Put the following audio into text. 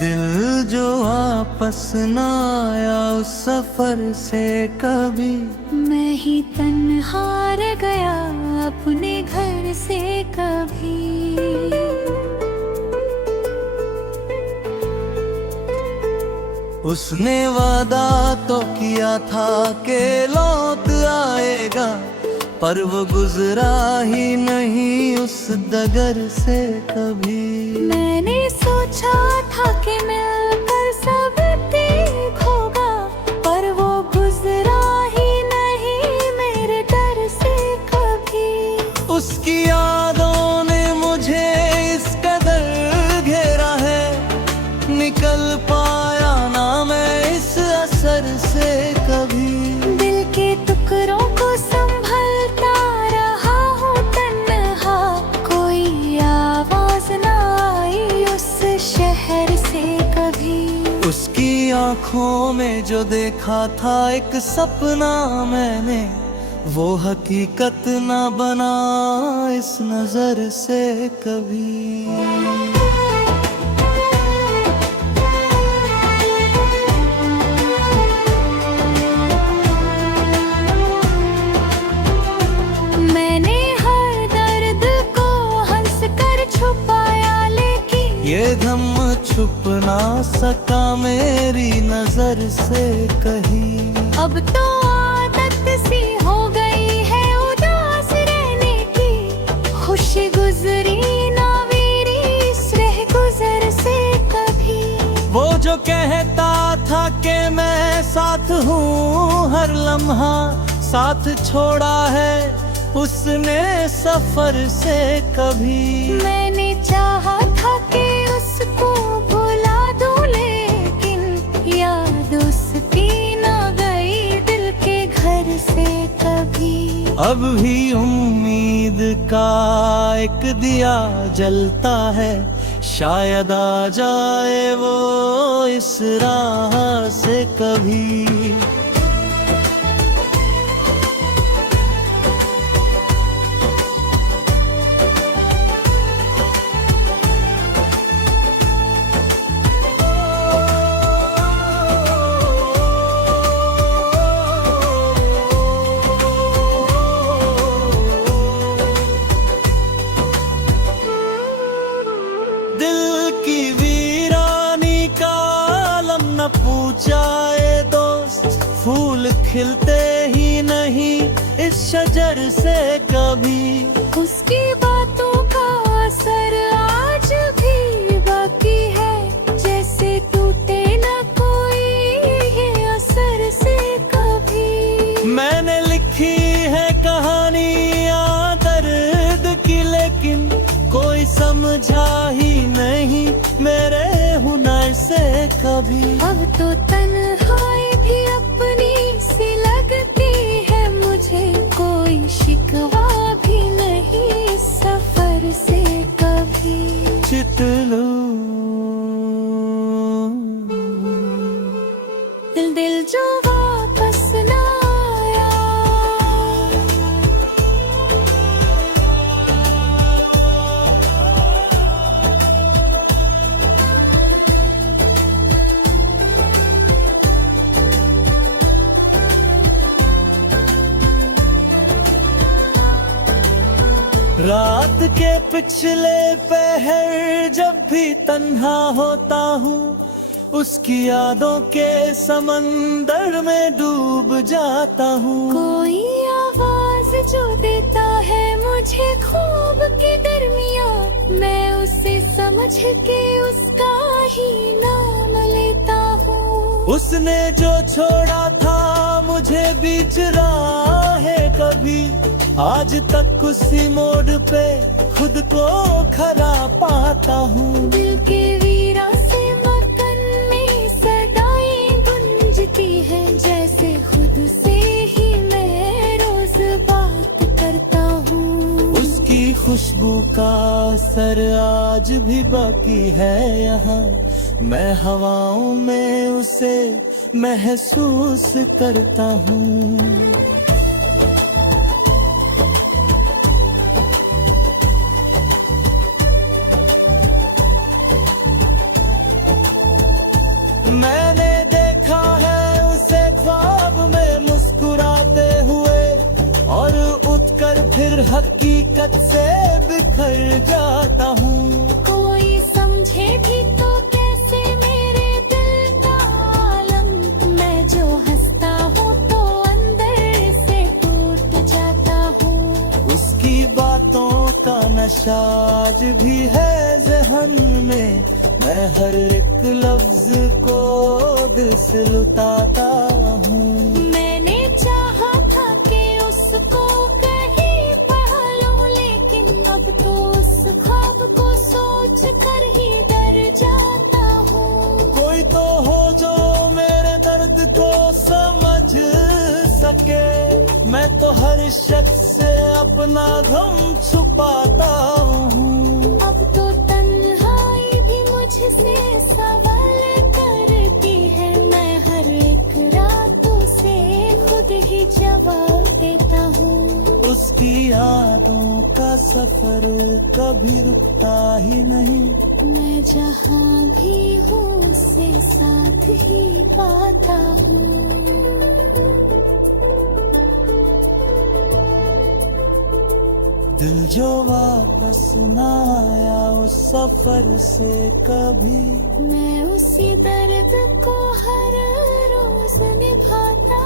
दिल जो वापस न आया उस सफर से कभी, मैं ही तन्हा रह गया अपने घर से कभी। उसने वादा तो किया था कि लौट आएगा, पर वो गुजरा ही नहीं उस डगर से कभी। मैंने सोचा था कि मिलकर सब ठीक होगा, पर वो गुजरा ही नहीं मेरे डर से कभी। उसकी यादों ने मुझे इस कदर घेरा है, निकल पाया ना मैं इस असर से कभी। दिल के टुकड़ों को संभलता रहा हूँ तन्हा, कोई आवाज ना आई उस शहर से कभी। उसकी आंखों में जो देखा था एक सपना मैंने, वो हकीकत ना बना इस नजर से कभी। ये धम छुप ना सका मेरी नजर से कहीं। अब तो आदत सी हो गई है उदास रहने की, खुशी गुजरी ना मेरी इस रह गुजर से कभी। वो जो कहता था कि मैं साथ हूँ हर लम्हा, साथ छोड़ा है उसने सफर से कभी। मैंने चाहा था कि उसको भुला दूं, लेकिन याद उसकी ना गई दिल के घर से कभी। अब भी उम्मीद का एक दिया जलता है, शायद आ जाए वो इस राह से कभी। पूछाए दोस्त, फूल खिलते ही नहीं इस शजर से कभी। उसकी बातों का असर आज भी बाकी है, जैसे टूटे न कोई ये असर से कभी। मैंने लिखी है कहानियाँ दर्द की, लेकिन कोई समझा ही नहीं मेरे हुनर से कभी। अब तो तन्हाई भी अपनी सी लगती है मुझे, कोई शिकवा भी नहीं सफर से कभी। चितलू दिल दिल जो वापस ना आया, रात के पिछले पहर जब भी तन्हा होता हूँ, उसकी यादों के समंदर में डूब जाता हूँ। कोई आवाज जो देता है मुझे ख्वाब के दरमिया, मैं उसे समझ के उसका ही नाम लेता हूँ। उसने जो छोड़ा था मुझे बीच राह कभी, आज तक उसी मोड़ पे खुद को खरा पाता हूँ। दिल के वीरा से मगन में सदाएं गूंजती है, जैसे खुद से ही मैं रोज बात करता हूँ। उसकी खुशबू का असर आज भी बाकी है यहाँ, मैं हवाओं में उसे महसूस करता हूँ। फिर हकीकत से बिखर जाता हूँ। कोई समझे भी तो कैसे मेरे दिल का आलम, मैं जो हंसता हूँ तो अंदर से टूट जाता हूँ। उसकी बातों का नशा आज भी है ज़हन में, मैं हर एक लफ्ज को दिल से लुटाता हूँ। मैंने चाहा था कि उसको कहीं पढ़ा लूं, लेकिन अब तो उस ख्वाब को सोच कर ही डर जाता हूँ। कोई तो हो जो मेरे दर्द को समझ सके, मैं तो हर शख्स से अपना गम छुपाता हूँ। अब तो तन्हाई भी मुझसे सवाल करती है, मैं हर एक रात उसे खुद ही जवाब देता हूँ। उसकी यादों का सफर कभी रुकता ही नहीं, मैं जहाँ भी हूँ उससे साथ ही पाता हूँ। दिल जो वापस न आया उस सफर से कभी, मैं उसी दर्द को हर रोज निभाता